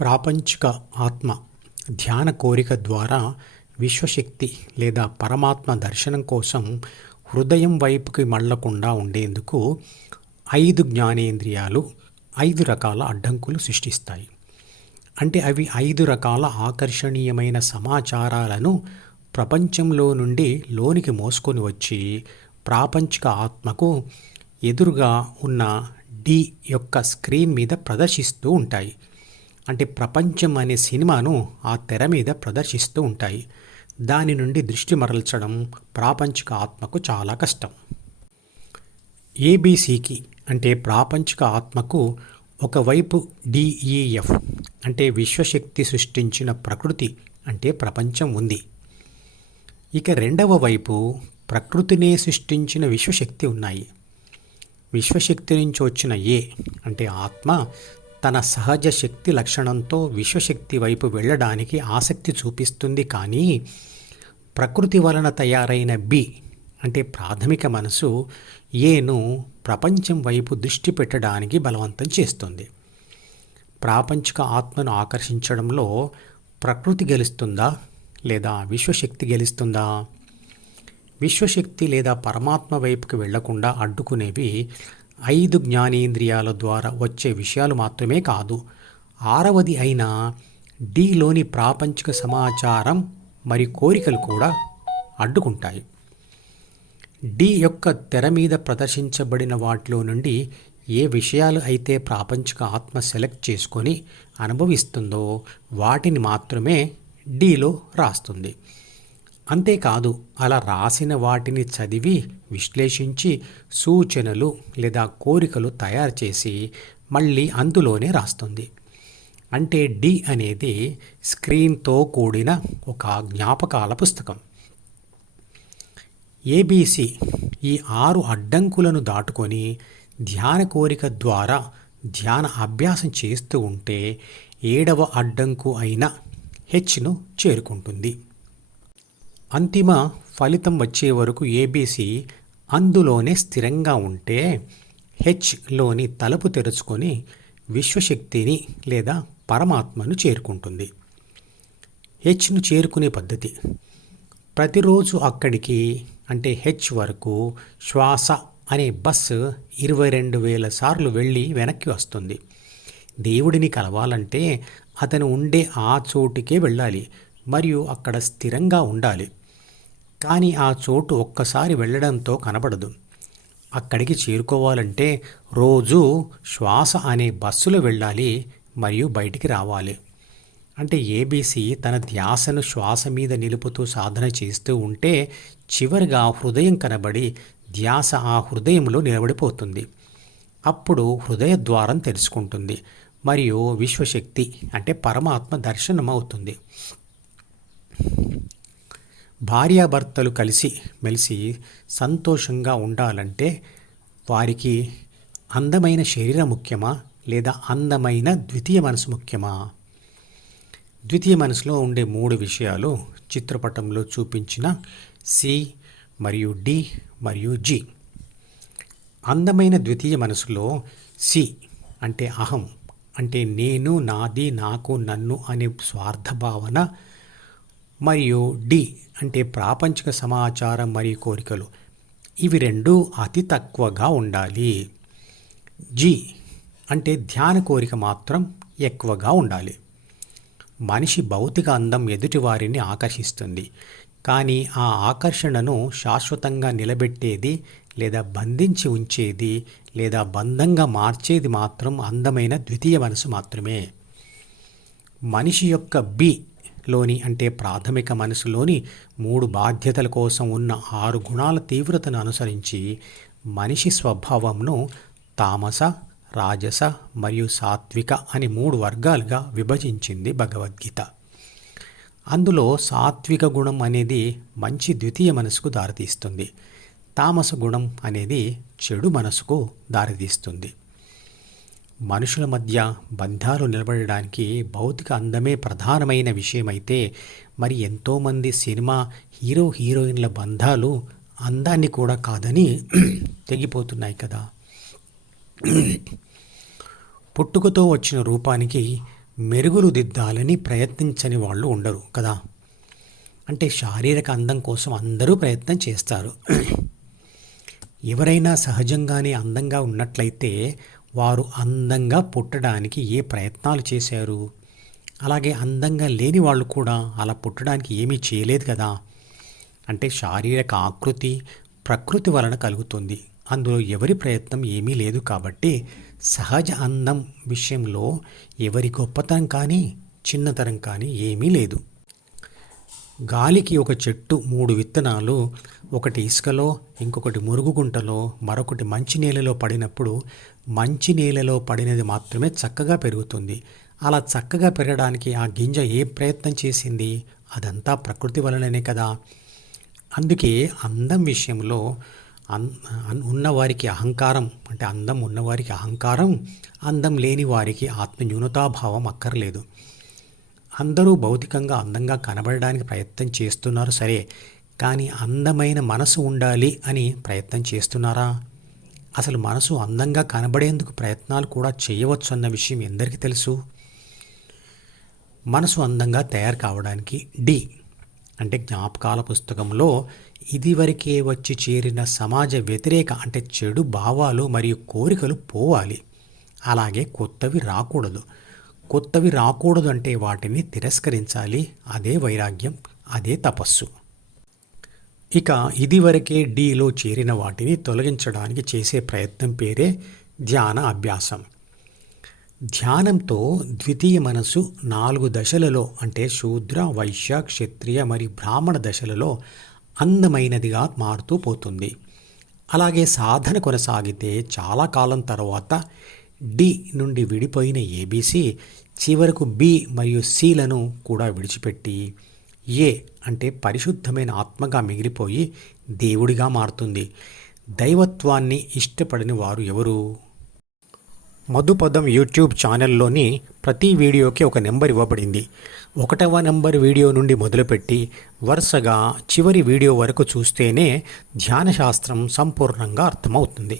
ప్రాపంచిక ఆత్మ ధ్యాన కోరిక ద్వారా విశ్వశక్తి లేదా పరమాత్మ దర్శనం కోసం హృదయం వైపుకి మళ్ళకుండా ఉండేందుకు 5 జ్ఞానేంద్రియాలు 5 రకాల అడ్డంకులు సృష్టిస్తాయి. అంటే అవి 5 రకాల ఆకర్షణీయమైన సమాచారాలను ప్రపంచంలో నుండి లోనికి మోసుకొని వచ్చి ప్రాపంచిక ఆత్మకు ఎదురుగా ఉన్న డి యొక్క స్క్రీన్ మీద ప్రదర్శిస్తూ ఉంటాయి. అంటే ప్రపంచం అనే సినిమాను ఆ తెర మీద ప్రదర్శిస్తూ ఉంటాయి. దాని నుండి దృష్టి మరల్చడం ప్రాపంచిక ఆత్మకు చాలా కష్టం. ఏబిసికి అంటే ప్రాపంచిక ఆత్మకు ఒకవైపు డిఈఎఫ్ అంటే విశ్వశక్తి సృష్టించిన ప్రకృతి అంటే ప్రపంచం ఉంది. ఇక రెండవ వైపు ప్రకృతినే సృష్టించిన విశ్వశక్తి ఉన్నాయి. విశ్వశక్తి నుంచి వచ్చిన ఏ అంటే ఆత్మ తన సహజ శక్తి లక్షణంతో విశ్వశక్తి వైపు వెళ్ళడానికి ఆసక్తి చూపిస్తుంది. కానీ ప్రకృతి వలన తయారైన బి అంటే ప్రాథమిక మనసు ఏను ప్రపంచం వైపు దృష్టి పెట్టడానికి బలవంతం చేస్తుంది. ప్రాపంచిక ఆత్మను ఆకర్షించడంలో ప్రకృతి గెలుస్తుందా లేదా విశ్వశక్తి గెలుస్తుందా? విశ్వశక్తి లేదా పరమాత్మ వైపుకి వెళ్లకుండా అడ్డుకునేవి 5 జ్ఞానేంద్రియాల ద్వారా వచ్చే విషయాలు మాత్రమే కాదు, 6వది అయిన డిలోని ప్రాపంచిక సమాచారం మరి కోరికలు కూడా అడ్డుకుంటాయి. డి యొక్క తెర మీద ప్రదర్శించబడిన వాటిలో నుండి ఏ విషయాలు అయితే ప్రాపంచిక ఆత్మ సెలెక్ట్ చేసుకొని అనుభవిస్తుందో వాటిని మాత్రమే డిలో రాస్తుంది. అంతేకాదు, అలా రాసిన వాటిని చదివి విశ్లేషించి సూచనలు లేదా కోరికలు తయారు చేసి మళ్ళీ అందులోనే రాస్తుంది. అంటే డి అనేది స్క్రీన్తో కూడిన ఒక జ్ఞాపకాల పుస్తకం. ఏబిసి ఈ 6 అడ్డంకులను దాటుకొని ధ్యాన కోరిక ద్వారా ధ్యాన అభ్యాసం చేస్తూ ఉంటే 7వ అడ్డంకు అయిన హెచ్ను చేరుకుంటుంది. అంతిమ ఫలితం వచ్చే వరకు ఏబిసి అందులోనే స్థిరంగా ఉంటే హెచ్లోని తలుపు తెరుచుకొని విశ్వశక్తిని లేదా పరమాత్మను చేరుకుంటుంది. హెచ్ను చేరుకునే పద్ధతి: ప్రతిరోజు అక్కడికి అంటే హెచ్ వరకు శ్వాస అనే బస్సు 22,000 సార్లు వెళ్ళి వెనక్కి వస్తుంది. దేవుడిని కలవాలంటే అతను ఉండే ఆ చోటుకే వెళ్ళాలి మరియు అక్కడ స్థిరంగా ఉండాలి. కానీ ఆ చోటు ఒక్కసారి వెళ్ళడంతో కనబడదు. అక్కడికి చేరుకోవాలంటే రోజు శ్వాస అనే బస్సులో వెళ్ళాలి మరియు బయటికి రావాలి. అంటే ఏబిసి తన ధ్యాసను శ్వాస మీద నిలుపుతూ సాధన చేస్తూ ఉంటే చివరిగా హృదయం కనబడి ధ్యాస ఆ హృదయంలో నిలబడిపోతుంది. అప్పుడు హృదయ ద్వారం తెరుచుకుంటుంది మరియు విశ్వశక్తి అంటే పరమాత్మ దర్శనం అవుతుంది. భార్యాభర్తలు కలిసి మెలిసి సంతోషంగా ఉండాలంటే వారికి అందమైన శరీరం ముఖ్యమా లేదా అందమైన ద్వితీయ మనసు ముఖ్యమా? ద్వితీయ మనసులో ఉండే 3 విషయాలు చిత్రపటంలో చూపించిన సి మరియు డి మరియు జి. అందమైన ద్వితీయ మనసులో సి అంటే అహం అంటే నేను, నాది, నాకు, నన్ను అనే స్వార్థ భావన మరియు డి అంటే ప్రాపంచిక సమాచారం మరియు కోరికలు. ఇవి 2 అతి తక్కువగా ఉండాలి. జి అంటే ధ్యాన కోరిక మాత్రం ఎక్కువగా ఉండాలి. మనిషి భౌతిక అందం ఎదుటివారిని ఆకర్షిస్తుంది. కానీ ఆ ఆకర్షణను శాశ్వతంగా నిలబెట్టేది లేదా బంధించి ఉంచేది లేదా బంధంగా మార్చేది మాత్రం అందమైన ద్వితీయ మనసు మాత్రమే. మనిషి యొక్క బి లోని అంటే ప్రాథమిక మనసులోని 3 బాధ్యతల కోసం ఉన్న 6 గుణాల తీవ్రతను అనుసరించి మనిషి స్వభావంను తామస, రాజస మరియు సాత్విక అని 3 వర్గాలుగా విభజించింది భగవద్గీత. అందులో సాత్విక గుణం అనేది మంచి ద్వితీయ మనసుకు దారితీస్తుంది. తామస గుణం అనేది చెడు మనసుకు దారితీస్తుంది. మనుషుల మధ్య బంధాలు నిలబడడానికి భౌతిక అందమే ప్రధానమైన విషయమైతే మరి ఎంతోమంది సినిమా హీరో హీరోయిన్ల బంధాలు అందాన్ని కూడా కాదని తెగిపోతున్నాయి కదా. పుట్టుకతో వచ్చిన రూపానికి మెరుగులు దిద్దాలని ప్రయత్నించని వాళ్ళు ఉండరు కదా. అంటే శారీరక అందం కోసం అందరూ ప్రయత్నం చేస్తారు. ఎవరైనా సహజంగానే అందంగా ఉన్నట్లయితే వారు అందంగా పుట్టడానికి ఏ ప్రయత్నాలు చేశారు? అలాగే అందంగా లేని వాళ్ళు కూడా అలా పుట్టడానికి ఏమీ చేయలేదు కదా. అంటే శారీరక ఆకృతి ప్రకృతి వలన కలుగుతుంది. అందులో ఎవరి ప్రయత్నం ఏమీ లేదు కాబట్టి సహజ అందం విషయంలో ఎవరి గొప్పతనం కానీ చిన్నతనం కానీ ఏమీ లేదు. గాలికి ఒక చెట్టు 3 విత్తనాలు, ఒకటి ఇసుకలో, ఇంకొకటి మురుగుగుంటలో, మరొకటి మంచినీళ్ళలో పడినప్పుడు మంచినీళ్ళలో పడినది మాత్రమే చక్కగా పెరుగుతుంది. అలా చక్కగా పెరగడానికి ఆ గింజ ఏ ప్రయత్నం చేసింది? అదంతా ప్రకృతి వలననే కదా. అందుకే అందం విషయంలో ఉన్నవారికి అహంకారం, అంటే అందం ఉన్నవారికి అహంకారం, అందం లేని వారికి ఆత్మన్యూనతాభావం అక్కర్లేదు. అందరూ భౌతికంగా అందంగా కనబడడానికి ప్రయత్నం చేస్తున్నారు సరే, కానీ అందమైన మనసు ఉండాలి అని ప్రయత్నం చేస్తున్నారా? అసలు మనసు అందంగా కనబడేందుకు ప్రయత్నాలు కూడా చేయవచ్చు అన్న విషయం ఎందరికీ తెలుసు? మనసు అందంగా తయారు కావడానికి అంటే జ్ఞాపకాల పుస్తకంలో ఇదివరకే వచ్చి చేరిన సమాజ వ్యతిరేక అంటే చెడు భావాలు మరియు కోరికలు పోవాలి. అలాగే కొత్తవి రాకూడదు అంటే వాటిని తిరస్కరించాలి. అదే వైరాగ్యం, అదే తపస్సు. ఇక ఇదివరకే డీలో చేరిన వాటిని తొలగించడానికి చేసే ప్రయత్నం పేరే ధ్యాన అభ్యాసం. ధ్యానంతో ద్వితీయ మనసు 4 దశలలో అంటే శూద్ర, వైశ్య, క్షత్రియ మరియు బ్రాహ్మణ దశలలో అందమైనదిగా మారుతూ పోతుంది. అలాగే సాధన కొనసాగితే చాలా కాలం తర్వాత డి నుండి విడిపోయిన ఏబీసీ చివరకు బి మరియు సిలను కూడా విడిచిపెట్టి ఏ అంటే పరిశుద్ధమైన ఆత్మగా మిగిలిపోయి దేవుడిగా మారుతుంది. దైవత్వాన్ని ఇష్టపడని వారు ఎవరు? మధుపదం యూట్యూబ్ ఛానల్లోని ప్రతి వీడియోకి ఒక నెంబర్ ఇవ్వబడింది. 1వ నెంబర్ వీడియో నుండి మొదలుపెట్టి వరుసగా చివరి వీడియో వరకు చూస్తేనే ధ్యానశాస్త్రం సంపూర్ణంగా అర్థమవుతుంది.